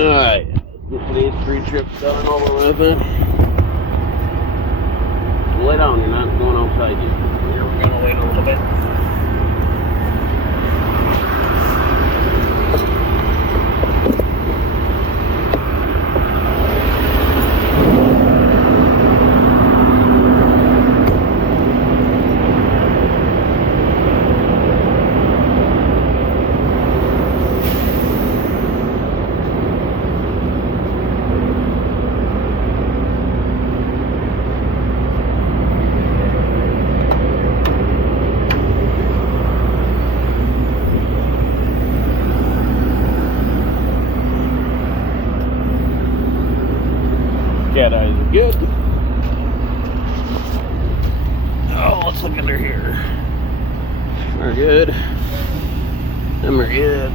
Alright, get today's pre-trip done over with. Lay down, you're not going outside yet. Here, we're gonna wait a little bit. Cat eyes are good. Oh, let's look under here. We're good. And we're good.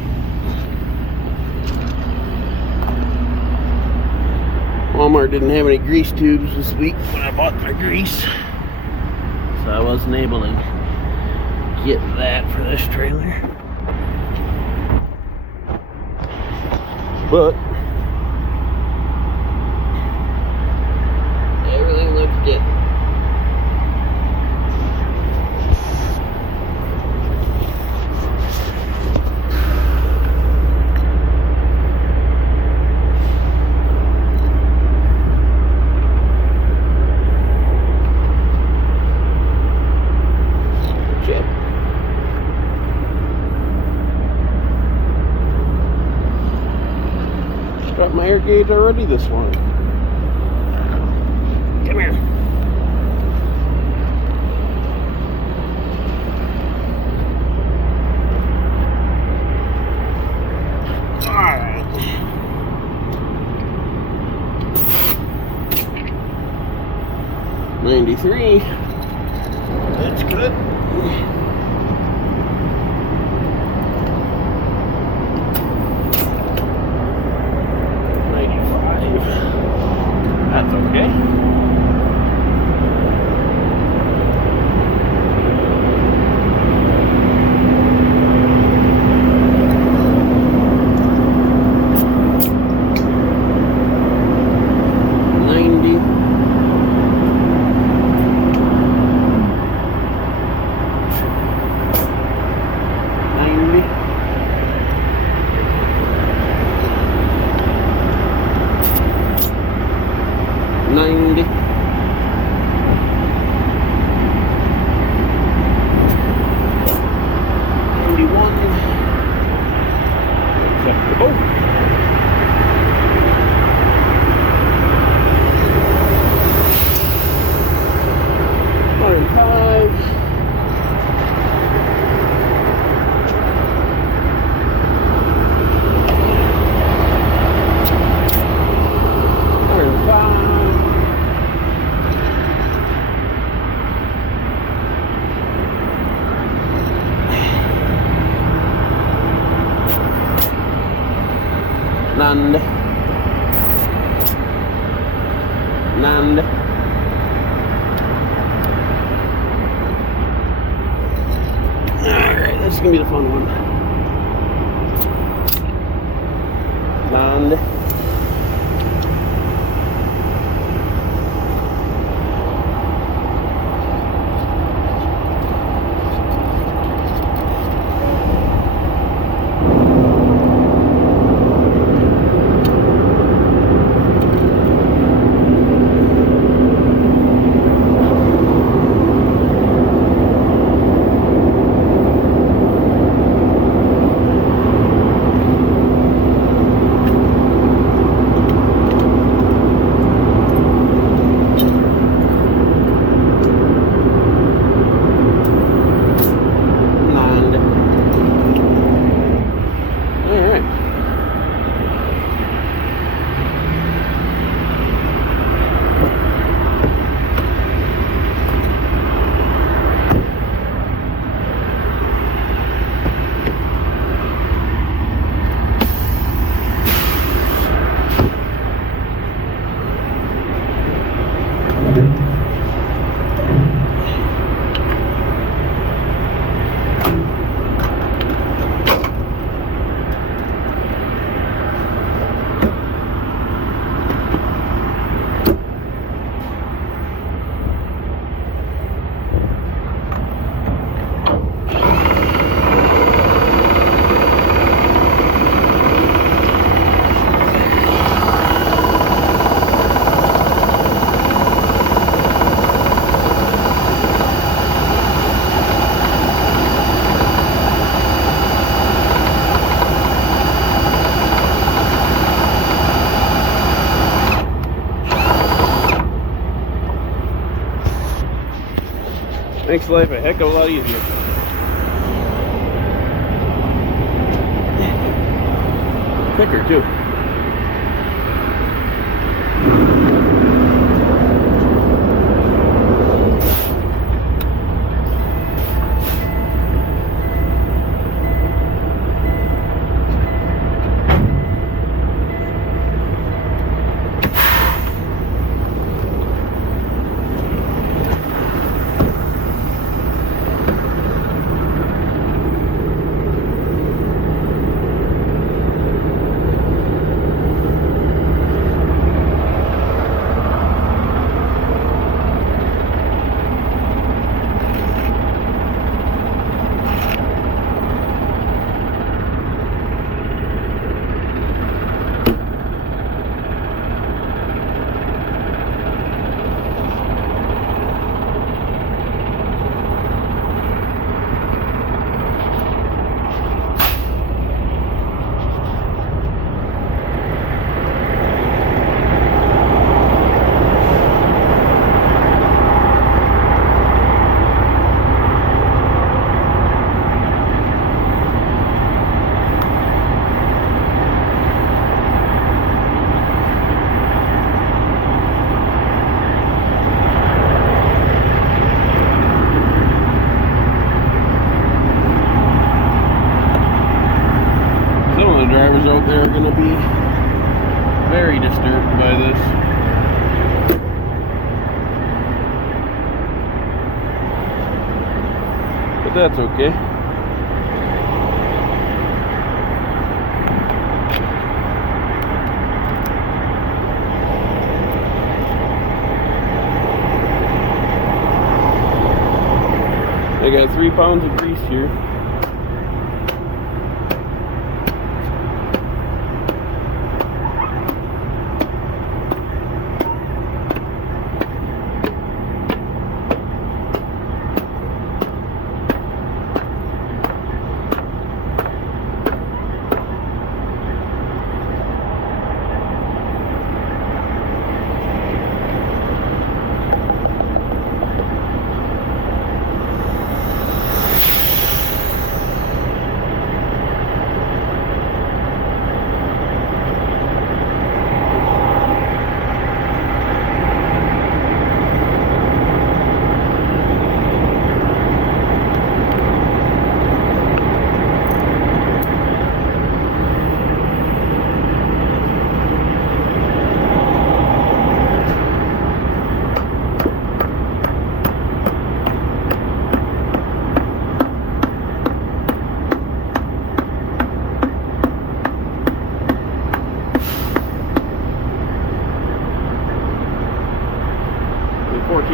Walmart didn't have any grease tubes this week when I bought my grease, so I wasn't able to get that for this trailer. But everything looks good. Got my air gauge already this morning. Come here. Alright. $93. That's good. That's okay. Nand. Alright, this is gonna be the fun one. Nand. Makes life a heck of a lot easier. Quicker too. Drivers out there are going to be very disturbed by this. But that's okay. I got 3 pounds of grease here.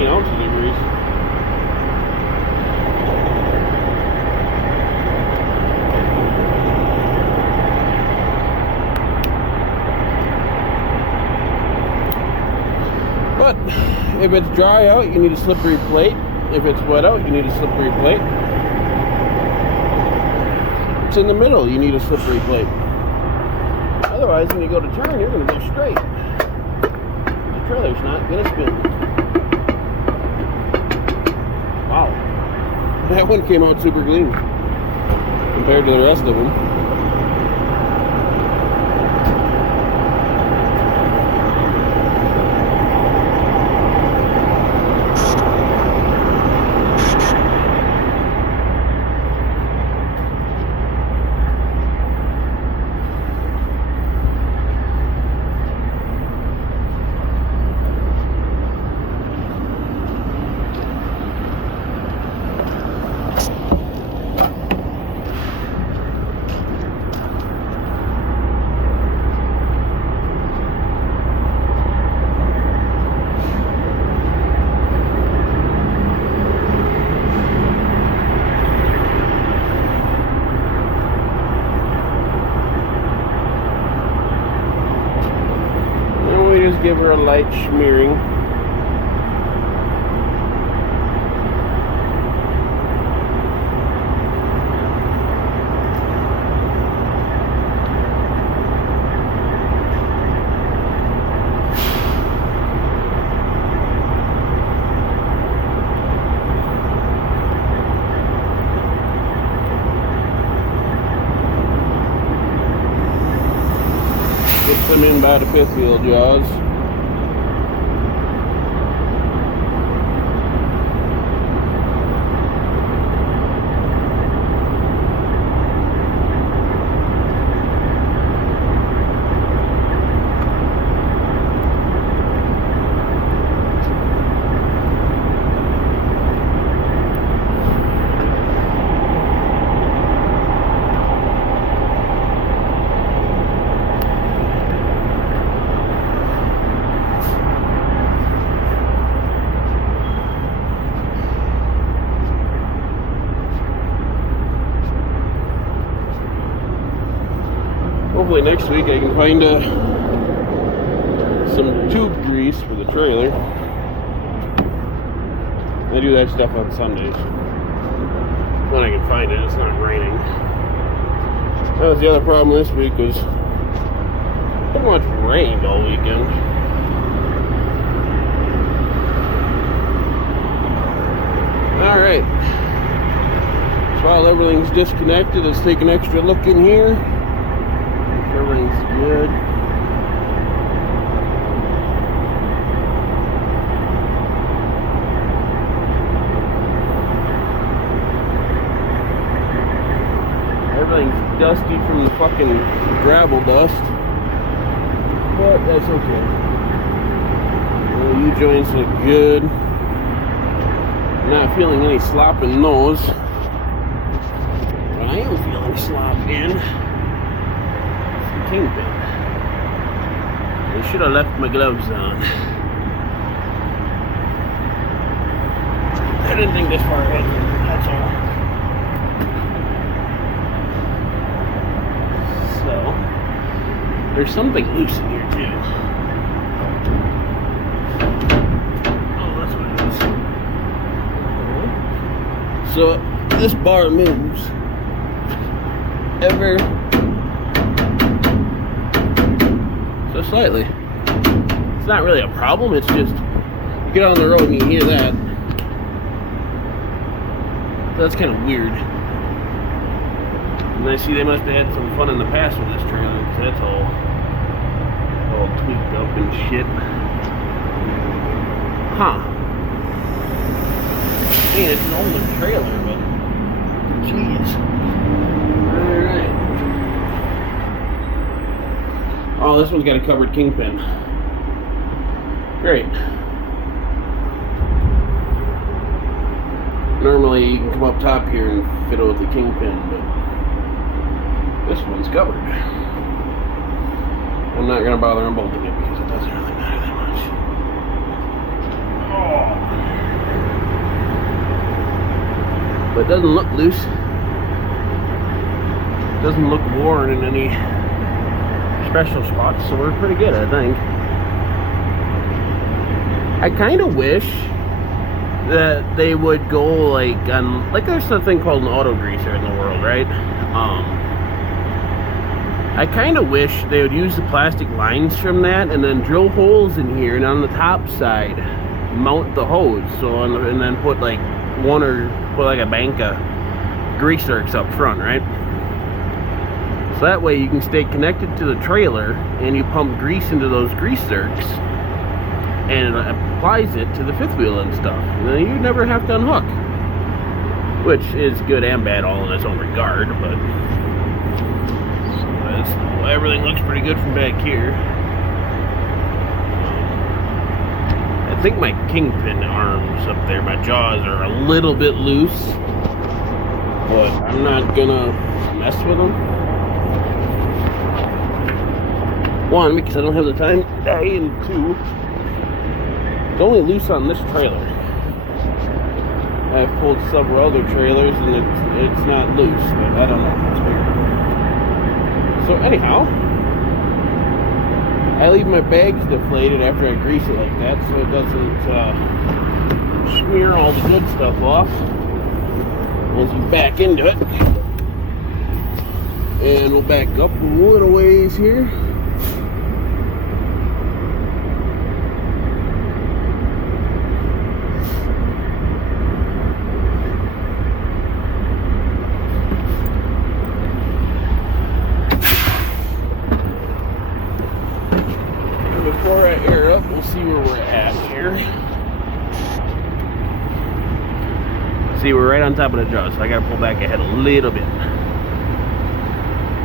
Ounces of grease. But if it's dry out, you need a slippery plate. If it's wet out, you need a slippery plate. If it's in the middle, you need a slippery plate. Otherwise, when you go to turn, you're going to go straight. The trailer's not going to spin. Wow, that one came out super clean compared to the rest of them. Give her a light smearing. them in by the fifth wheel jaws. Hopefully next week I can find some tube grease for the trailer. I do that stuff on Sundays when I can find it. It's not raining. That was the other problem this week, was pretty much rained all weekend. Alright, so while everything's disconnected, let's take an extra look in here. Everything's good. Everything's dusty from the fucking gravel dust, but that's okay. The U-joints look good. Not feeling any slop in those, but I am feeling slop in kingpin. I should have left my gloves on. I didn't think this far ahead, that's all. So, there's something loose in here too. Oh, that's what it is. So, this bar moves ever so slightly. It's not really a problem, it's just you get on the road and you hear that. That's kind of weird. And I see they must have had some fun in the past with this trailer, because that's all tweaked up and shit. Huh. I mean, it's an older trailer, but jeez. Alright. Oh, this one's got a covered kingpin. Great. Normally you can come up top here and fiddle with the kingpin, but this one's covered. I'm not going to bother unbolting it because it doesn't really matter that much. Oh. But it doesn't look loose. It doesn't look worn in any special spots, so we're pretty good, I think. I kind of wish that they would go like on, like there's something called an auto greaser in the world, right? I kind of wish they would use the plastic lines from that and then drill holes in here, and on the top side mount the hose, so and then put like put like a bank of grease zerks up front, right? So that way you can stay connected to the trailer and you pump grease into those grease zerks and it applies it to the fifth wheel and stuff. And then you never have to unhook, which is good and bad all in its own regard, but so everything looks pretty good from back here. I think my kingpin arms up there, my jaws are a little bit loose, but I'm not gonna mess with them. One, because I don't have the time today, and two, it's only loose on this trailer. I've pulled several other trailers and it's not loose, but I don't know. It's weird. So anyhow, I leave my bags deflated after I grease it like that, so it doesn't smear all the good stuff off once you back into it. And we'll back up a little ways here. where we're at here. See, we're right on top of the jaws, so I gotta pull back ahead a little bit.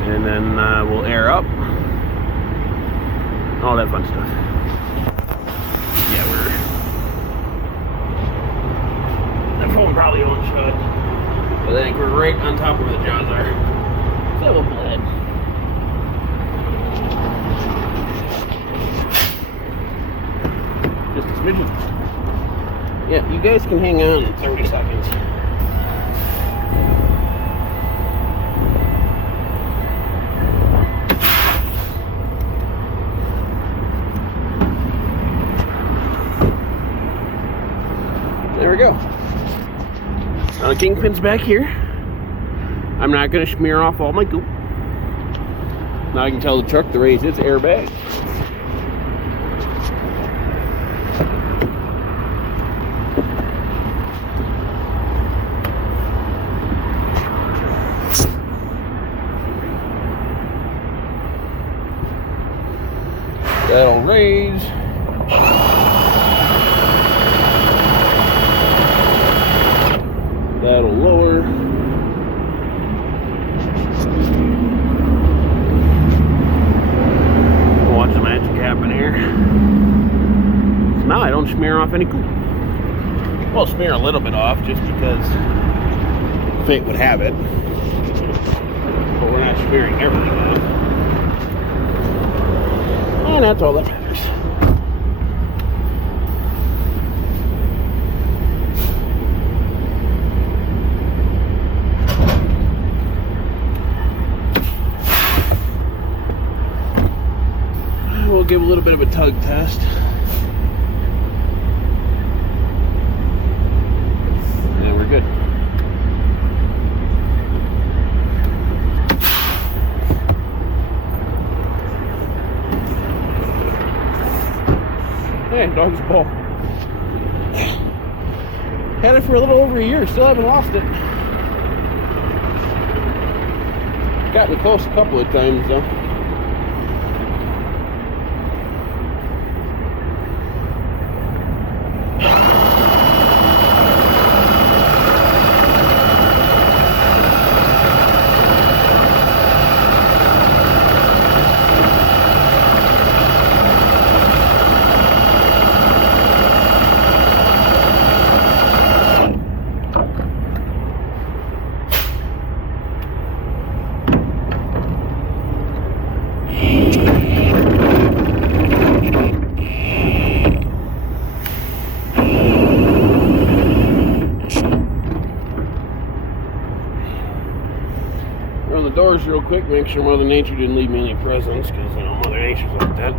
And then we'll air up. All that fun stuff. Yeah, the phone probably won't show it. But I think we're right on top of where the jaws are. So we'll pull ahead. Just a smidgen. Yeah, you guys can hang on 30 seconds. There we go. Now the kingpin's back here. I'm not going to smear off all my goop. Now I can tell the truck to raise its airbag. That'll raise. That'll lower. Watch the magic happen here. So now I don't smear off any goop. Well, smear a little bit off just because fate would have it. But we're not smearing everything off. And that's all that matters. We'll give a little bit of a tug test. And we're good. Hey, dog's ball. Had it for a little over a year, still haven't lost it. Got me close a couple of times though. Run the doors real quick, make sure Mother Nature didn't leave me any presents, because you know Mother Nature's like that.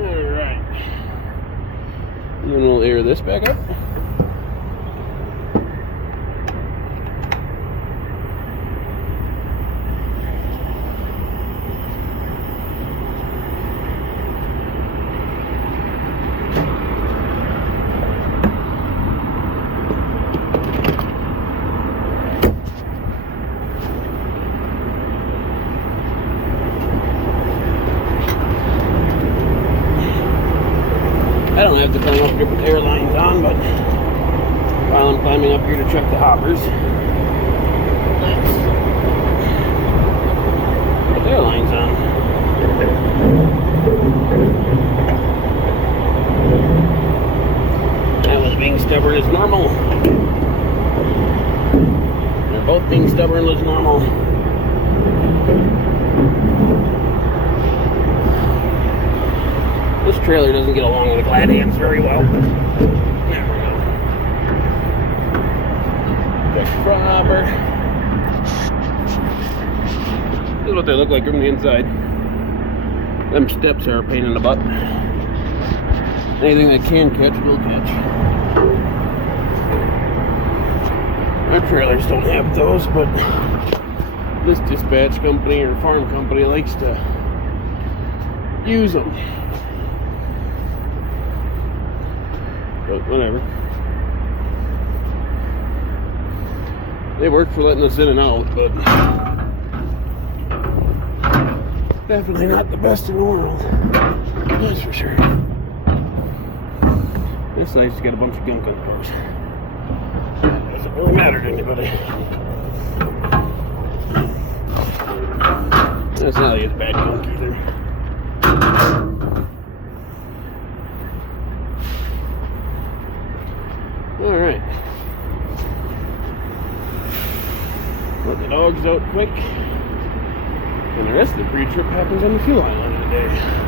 Alright. And then we'll air this back up. I don't have to climb up here with air lines on, but while I'm climbing up here to check the hoppers, put air lines on. That was being stubborn as normal. They're both being stubborn as normal. This trailer doesn't get along with the glad hands very well. There we go. Check the front hopper. This is what they look like from the inside. Them steps are a pain in the butt. Anything that can catch will catch. Our trailers don't have those, but this dispatch company or farm company likes to use them. But whatever. They work for letting us in and out, but definitely not the best in the world. That's for sure. This side's got a bunch of gunk on the cars. Doesn't really matter to anybody. That's not like it's bad gunk either. Alright. Let the dogs out quick. And the rest of the pre-trip happens on the fuel island today.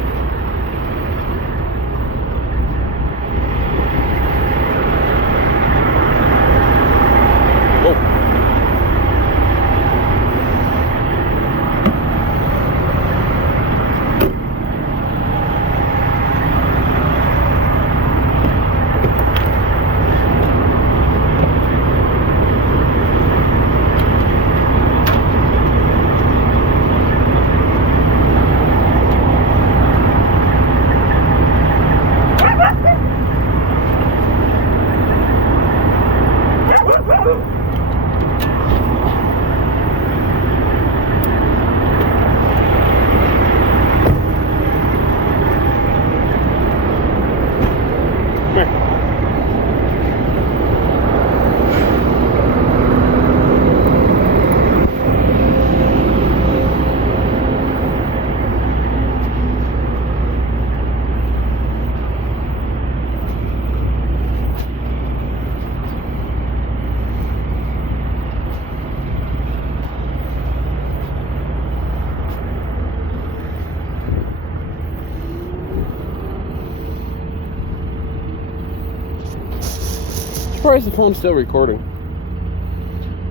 Surprised the phone's still recording.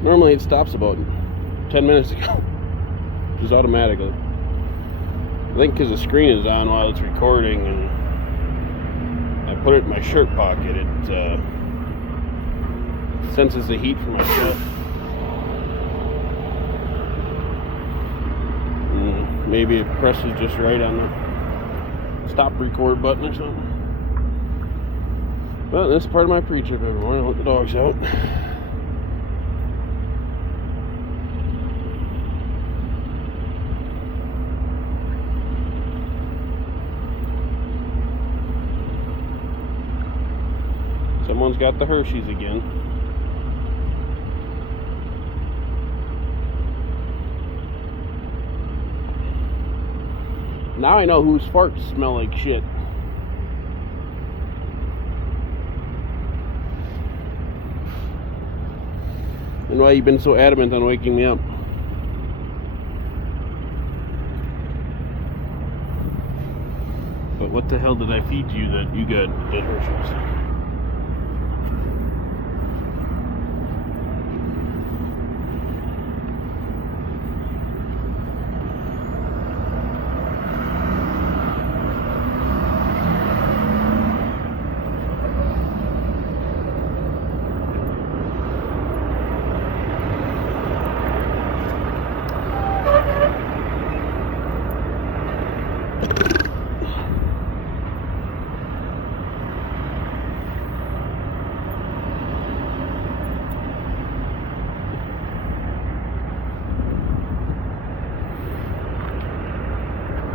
Normally it stops about 10 minutes ago. Just automatically. I think because the screen is on while it's recording and I put it in my shirt pocket, it senses the heat from my shirt. Maybe it presses just right on the stop record button or something. But this is part of my pre-trip, everyone. I'll let the dogs out. Someone's got the Hershey's again. Now I know whose farts smell like shit. And why you've been so adamant on waking me up. But what the hell did I feed you that you got dead Hershey's?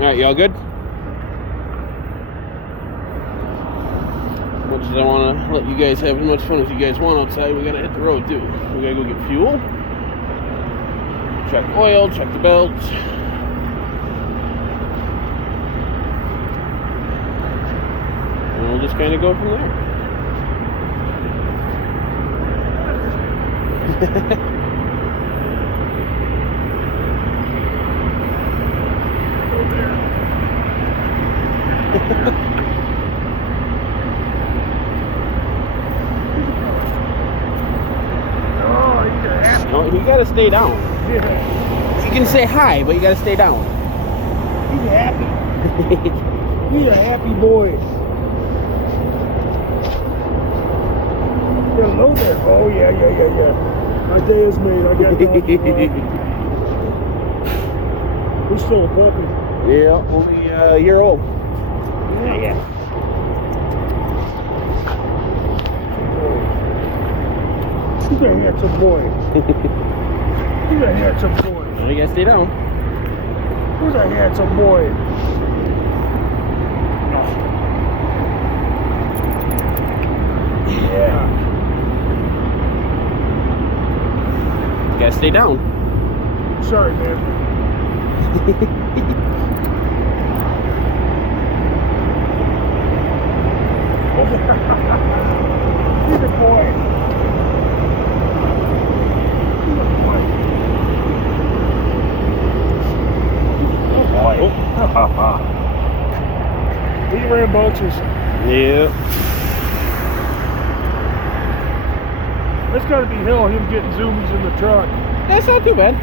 Alright, y'all good? As much as I want to let you guys have as much fun as you guys want outside, we gotta hit the road too. We gotta go get fuel, check oil, check the belts. And we'll just kind of go from there. No, you gotta stay down. Yeah. You can say hi, but you gotta stay down. He's happy. He's a happy boy. Hello there. Oh, yeah. My day is made. I got dogs. We're still a puppy. Yeah, only a year old. Yeah. He's a handsome boy. He's a handsome boy. Well, you gotta stay down. Who's a handsome boy? Yeah. You gotta stay down. Sorry, man. He's a boy. He's a boy. Oh boy. He rambunctious. Yeah. That's gotta be hell, him getting zoomies in the truck. That's not too bad.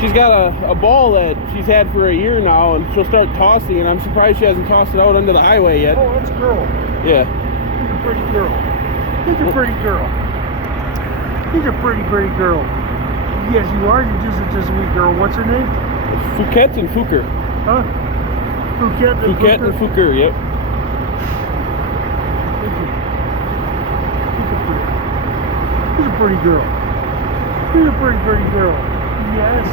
She's got a ball that she's had for a year now, and she'll start tossing, and I'm surprised she hasn't tossed it out onto the highway yet. Oh, that's a girl. Yeah. He's a pretty girl. He's a pretty girl. He's a pretty girl. Yes, you are. You're just a sweet girl. What's her name? Fouquet and Fouker. Huh? Fouquet and Fouquet and Fouker, yep. He's a pretty girl. She's a pretty girl. Yes.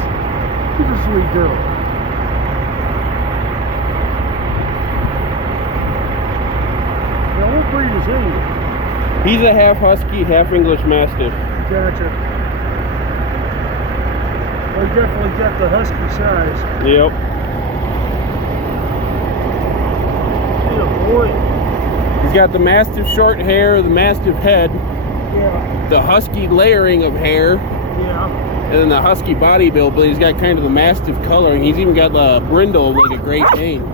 She's a sweet girl. Now, what breed is he? He's a half Husky, half English Mastiff. Gotcha. Well, he definitely got the husky size. Yep. He's a boy. He's got the Mastiff short hair, the Mastiff head, Yeah. the Husky layering of hair, Yeah. and then the Husky body build, but he's got kind of the Mastiff coloring. He's even got the brindle of like a Great Dane.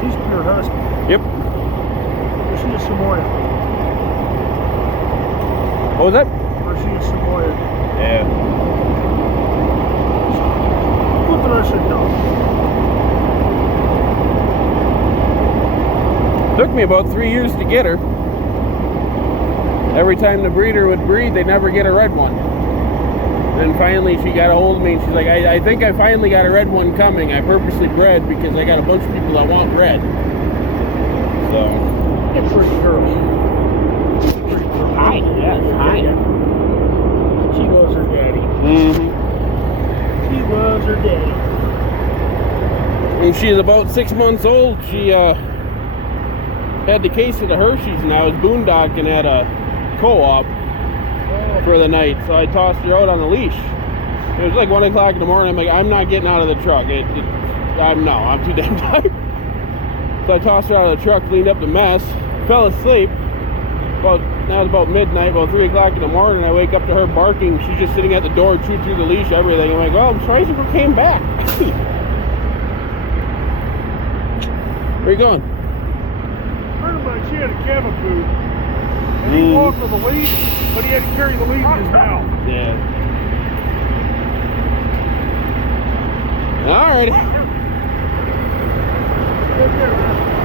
She's pure husky. Yep. Or she is Samoyed. What was that? Or she is Samoyed. Yeah. What the Russian dog? Took me about 3 years to get her. Every time the breeder would breed, they'd never get a red one. Then finally she got a hold of me and she's like, I think I finally got a red one coming. I purposely bred because I got a bunch of people that want red. So. It's a pretty girl. Pretty girl. Hi, yes, hi. She loves her daddy. Mm-hmm. She loves her daddy. When she was about 6 months old, she had the case of the Hershey's, and I was boondocking at a co-op for the night, so I tossed her out on the leash. It was like 1 o'clock in the morning. I'm like, I'm not getting out of the truck. I'm too damn tired. So I tossed her out of the truck, cleaned up the mess, fell asleep. That was about midnight, about 3 o'clock in the morning. I wake up to her barking. She's just sitting at the door, chewed through the leash, everything. I'm like, well, I'm surprised you came back. Where you going? Friend of mine, she had a cavapoo. And he walked with a lead, but he had to carry the lead in his mouth. Yeah. Alrighty.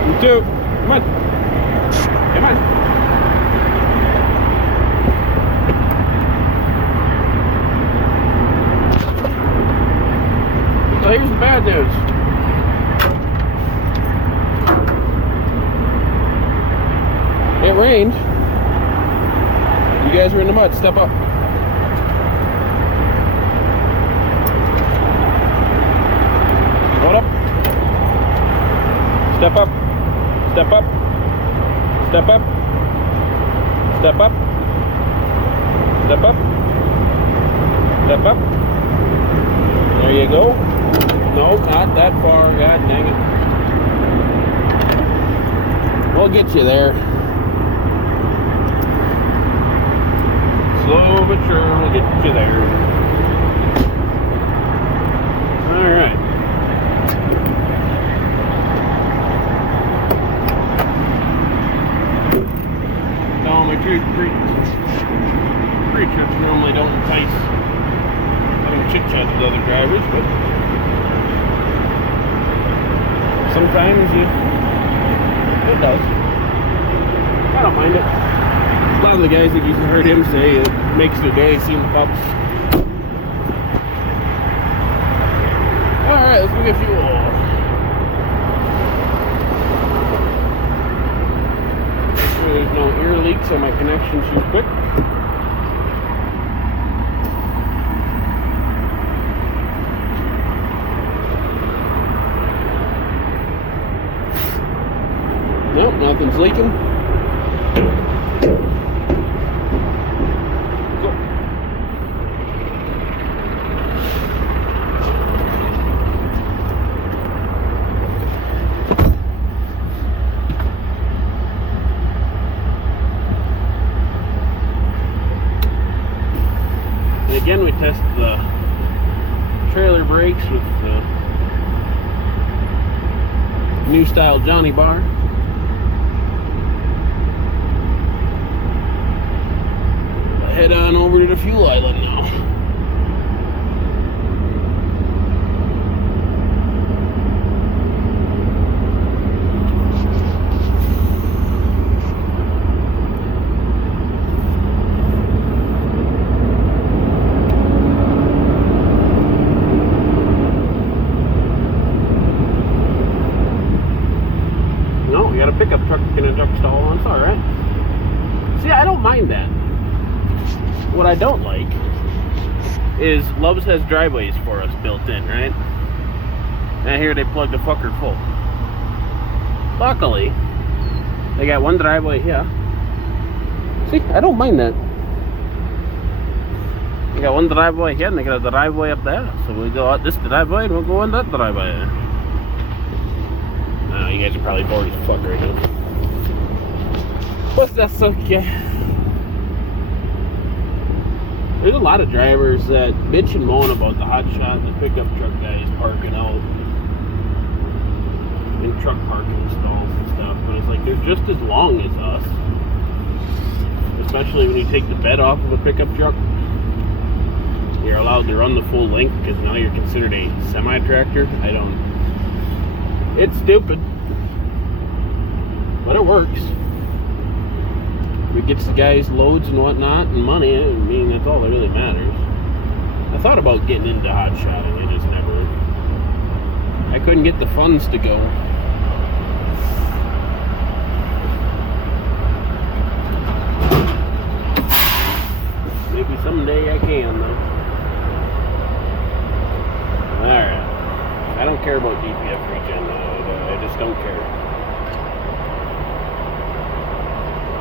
You too. Come on. Come on. So here's the bad news. It rained. You guys are in the mud. Step up. Hold up. Step up. Step up. Step up. Step up. Step up. Step up. There you go. No, not that far. God dang it. We'll get you there. Slow but sure, we'll get you there. Alright. No, my pre-trips normally don't entice having chit-chat with other drivers, but sometimes it does. I don't mind it. A lot of the guys that you heard him say, it makes their day seeing the pups. Alright, let's go get fuel. sure there's no ear leaks on my connection too quick. Nope, nothing's leaking. Cool. And again, we test the trailer brakes with the new style Johnny bar. Head on over to the fuel island now. No, we got a pickup truck in a truck stall. It's all right. See, I don't mind that. What I don't like is Love's has driveways for us built in, right? And here they plugged the fucker full. Luckily, they got one driveway here. See, I don't mind that. They got one driveway here and they got a driveway up there. So we go out this driveway and we'll go in that driveway. Oh, you guys are probably bored as fuck right now. But that's okay. There's a lot of drivers that bitch and moan about the hotshot and the pickup truck guys parking out in truck parking stalls and stuff, but it's like they're just as long as us. Especially when you take the bed off of a pickup truck, you're allowed to run the full length because now you're considered a semi-tractor. It's stupid, but it works. It gets the guys loads and whatnot and money. I mean, that's all that really matters. I thought about getting into hotshotting. I just never. I couldn't get the funds to go. Maybe someday I can, though. Alright. I don't care about DPF regen, though. I just don't care.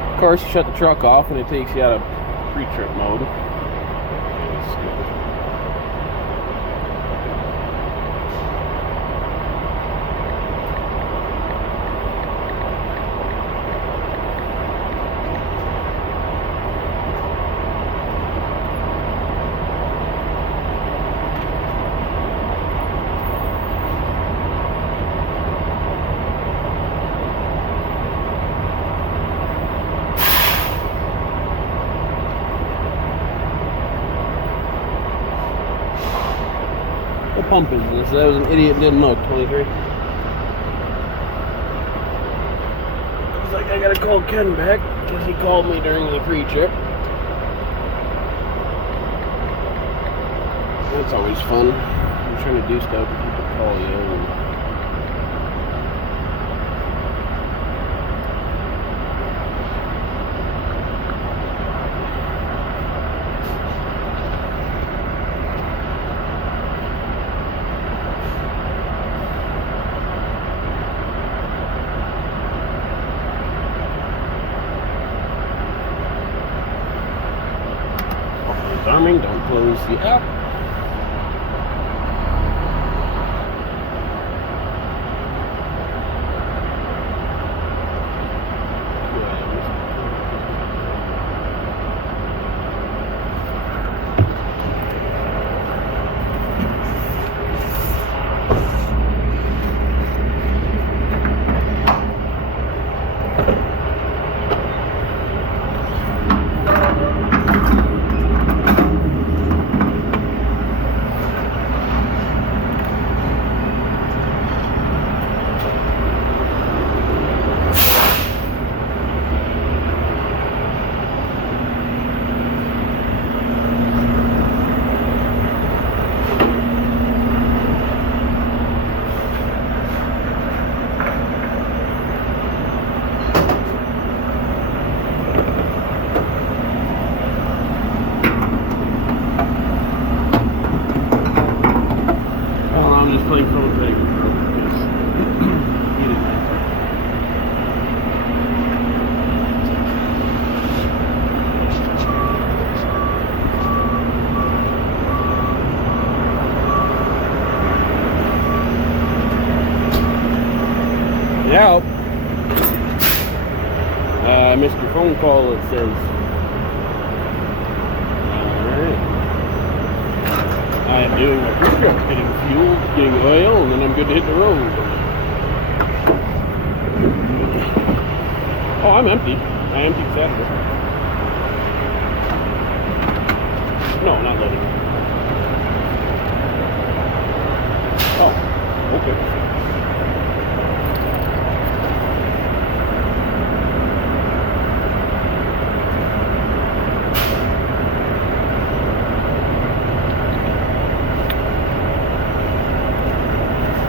Of course, you shut the truck off and it takes you out of pre-trip mode. What pump is this? That was an idiot didn't know. 23. Looks like I gotta call Ken back because he called me during the pre-trip. That's always fun. I'm trying to do stuff and people call you. Disarming, don't close the app. all it says. Alright. I am doing my pre-trip, getting fuel, getting oil, and then I'm good to hit the road. Oh, I'm empty. I emptied Saturday. No, not loading. Oh, okay.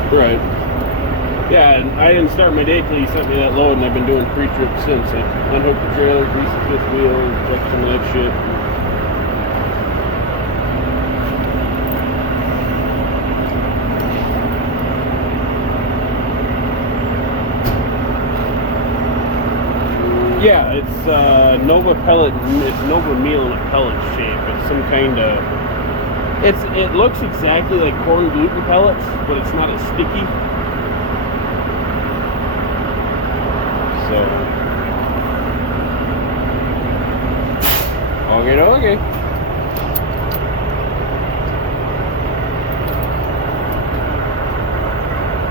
Right. Yeah, and I didn't start my day till you sent me that load, and I've been doing pre-trip since. I unhooked the trailer, greased the fifth wheel, checked some of that shit. Yeah, it's Nova pellet. It's Nova meal in a pellet shape. It's some kind of. It looks exactly like corn gluten pellets, but it's not as sticky. So, okay.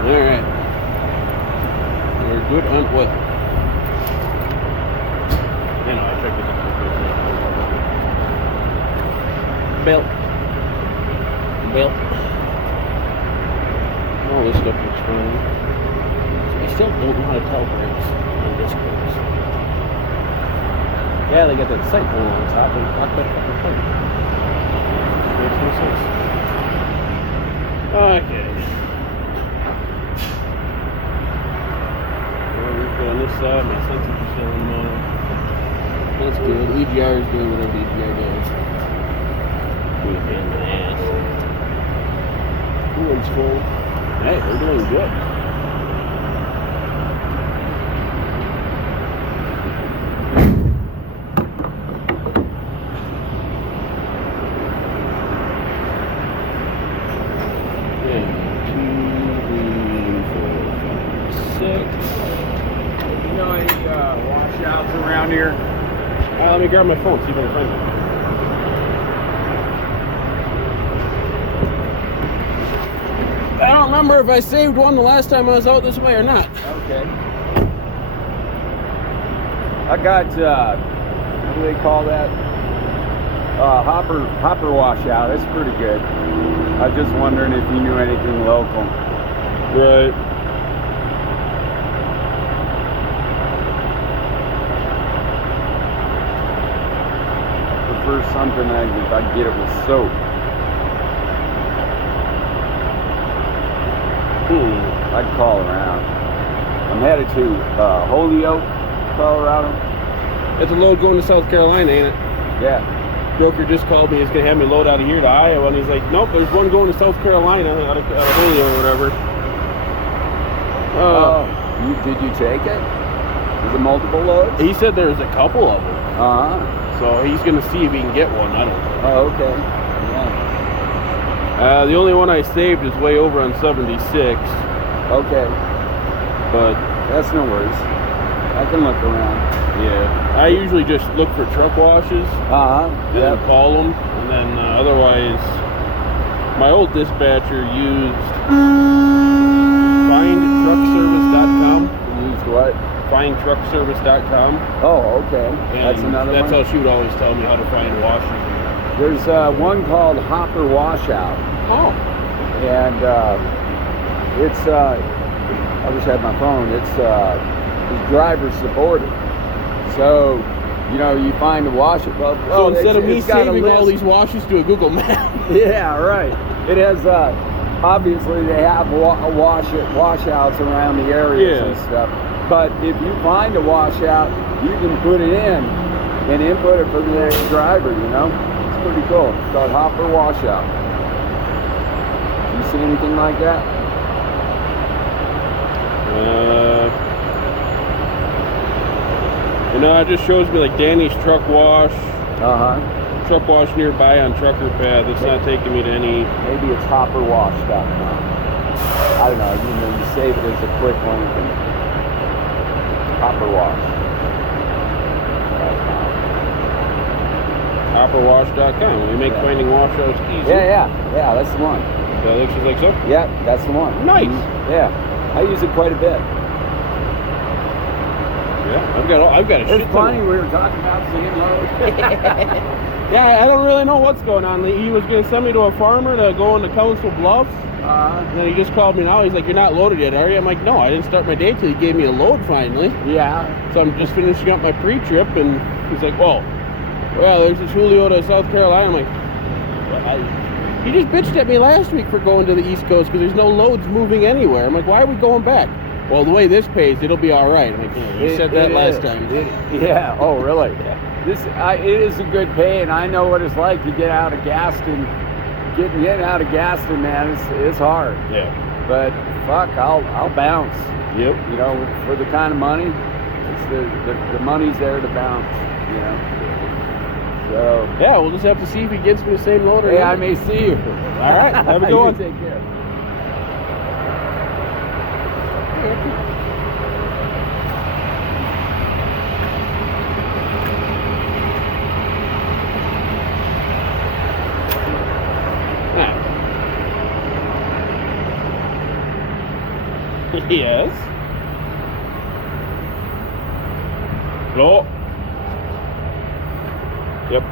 All right, we're good on what? You know, I checked it. Belt. All this stuff looks fine. I still don't know how to tell brakes on this course. Yeah, they got that sight going on top and lock that fucking plate. Makes no sense. Okay. Well, we're on this side, my sensors are still in mode. That's good. EGR is doing whatever EGR does. Good damn ass. Cooling's full. Hey, they're doing good. You know any washouts around here? Let me grab my phone, see if I can find it. I don't remember if I saved one the last time I was out this way or not. Okay. I got, what do they call that? Hopper washout. It's pretty good. I was just wondering if you knew anything local. Right. Prefer something that if I get it with soap. I'd call around. I'm headed to Holyoke, Colorado. It's a load going to South Carolina, ain't it? Yeah. Broker just called me. He's going to have me load out of here to Iowa. And he's like, nope, there's one going to South Carolina out of Holyoke or whatever. Did you take it? Is it multiple loads? He said there's a couple of them. Uh-huh. So he's going to see if he can get one. I don't know. Oh, okay. Yeah. The only one I saved is way over on 76. Okay. But that's no worries. I can look around. Yeah. I usually just look for truck washes. Uh-huh. And then call them. And then otherwise, my old dispatcher used findtruckservice.com. Used what? Findtruckservice.com. Oh, okay. That's another That's one? how she would always tell me how to find washers. There's one called Hopper Washout. Oh. And it's, I wish I had my phone, it's driver supported. So, you know, you find a washer. Well, So instead of me saving all these washes to a Google map. Yeah, right. It has, obviously they have washouts around the areas and stuff. But if you find a washout, you can put it in and input it for the next driver, you know? It's pretty cool. It's called Hopper Washout. You see anything like that? You know, it just shows me like Danny's truck wash. Uh-huh. Truck wash nearby on Trucker Path. It's not taking me to any. Maybe it's hopperwash.com. I don't know. You save it as a quick one. Hopper Wash. Right. Hopperwash.com. We make finding washouts easy. Yeah, that's the one. That looks just like so? Yeah, that's the one. Nice. Yeah, I use it quite a bit. Yeah, I've got a shit It's funny, we were talking about seeing loads. Yeah, I don't really know what's going on. He was going to send me to a farmer to go into Council Bluffs. And then he just called me now. He's like, "You're not loaded yet, are you?" I'm like, "No, I didn't start my day till he gave me a load finally." Yeah. So I'm just finishing up my pre-trip, and he's like, "Well, there's this Julio to South Carolina." I'm like, "He just bitched at me last week for going to the East Coast because there's no loads moving anywhere." I'm like, "Why are we going back?" "Well, the way this pays, it'll be all right." I'm like, "You said that last time." Yeah. Oh, really? Yeah. It is a good pay, and I know what it's like to get out of Gaston. Getting out of Gaston, man, it's hard. Yeah. But fuck, I'll bounce. Yep. You know, for the kind of money, it's the money's there to bounce. You know. So yeah, we'll just have to see if he gets me the same load or hey, not. I may see you. All right, have a good one. Take care. Yes. Hello. Yep.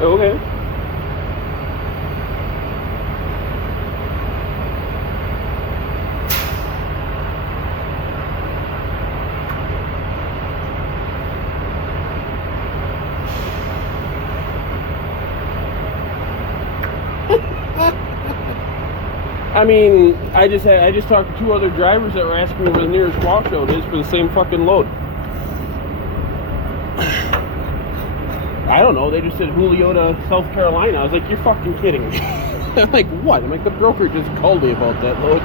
Okay. I mean, I just talked to two other drivers that were asking me where the nearest washout is for the same fucking load. I don't know, they just said Julio to South Carolina. I was like, "You're fucking kidding me." I'm like, "What?" I'm like, "The broker just called me about that load."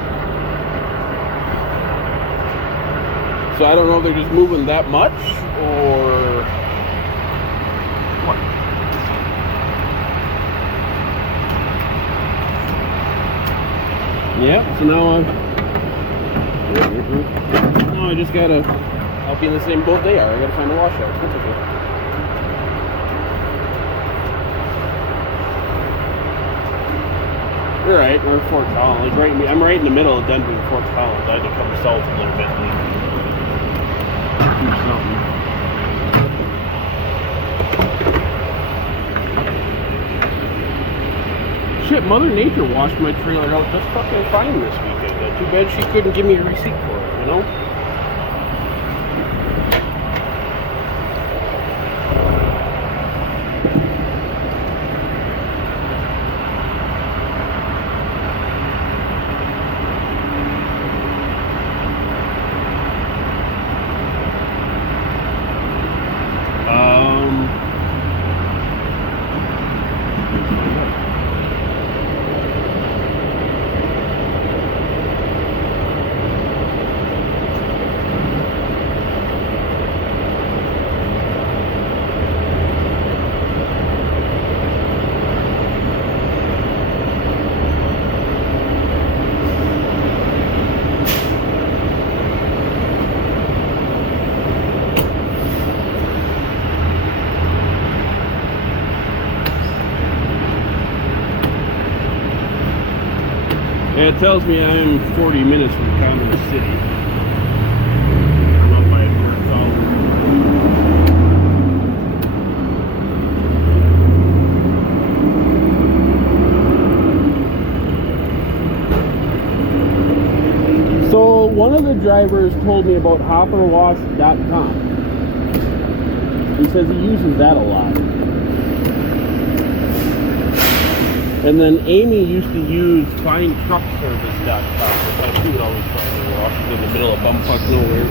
So I don't know if they're just moving that much or what. Yeah, so now I just gotta, I'll be in the same boat they are. I gotta find a washout. That's okay. You're right, we're in Fort Collins. I'm right in the middle of Denver and Fort Collins. I had to come south a little bit and do something. Shit, Mother Nature washed my trailer out just fucking fine this weekend. Too bad she couldn't give me a receipt for it, you know? It tells me I am 40 minutes from Commerce City. I'm up by Fort Collins. So one of the drivers told me about hopperwash.com. He says he uses that a lot. And then Amy used to use findtruckservice.com, which I she would always find her while she's in the middle of bumfuck nowhere.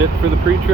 it for the pre-trip.